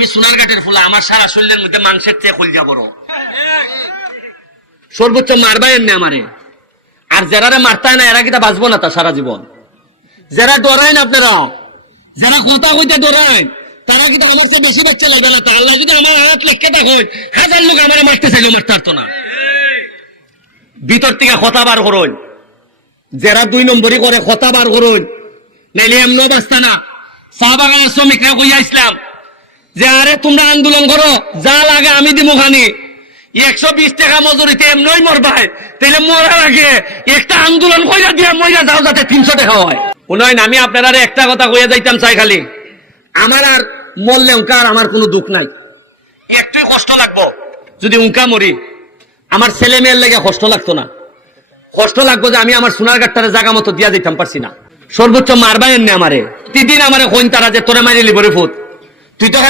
আমি সোনার ঘাটের ফুলা, আমার সারা শরীরের মধ্যে মাংসের চেয়ে কলজা বড়, সর্বোচ্চ মারবাই এমনি আমারে। আর যারা মারতায় না এরা কিটা বাঁচবো না তা সারা জীবন। যারা ডরায় না আপনারা, যারা কথা কইতে ডরায়, তারা কিন্তু আমার চেয়ে বেশি বাচ্চা লাগবে না। তা আল্লাহ যদি আমার হাত লেখকে দেখো, হাজার লোক আমার মারতে চাইলে মারতে পারতো না। ভিতর থেকে কথা বার করুন, যারা 2 নম্বরই করে কথা বার করুন, নাইলে এমনও বাঁচতা না। চা বাগানের শ্রমিকরা কইয়া ইসলাম যে আরে তোমরা আন্দোলন করো, যা লাগে আমি দিব খানি, 120 টাকা মজুরিতে এমনই মরবাই, তাহলে মরার আগে একটা আন্দোলন কইরা দিয়া মইরা যাও যাতে 300 টাকা হয়। উন্নয়ন আমি আপনারা একটা কথা কইয়া যাইতাম চাই, খালি আমার আর মরলে উনকা আর আমার কোনো দুঃখ নাই, একটুই কষ্ট লাগবো যদি উনকা মরি। আমার ছেলে মেয়ের লেগে কষ্ট লাগতো না, কষ্ট লাগবো যে আমি আমার সোনার ঘাটটারে জায়গা মতো দিয়া দিতাম পারছি না। সর্বোচ্চ মারবাই এমনি আমারে, প্রতিদিন আমারে কইন তারা যে তোরে মারি লিবরে ফুট, তুই তো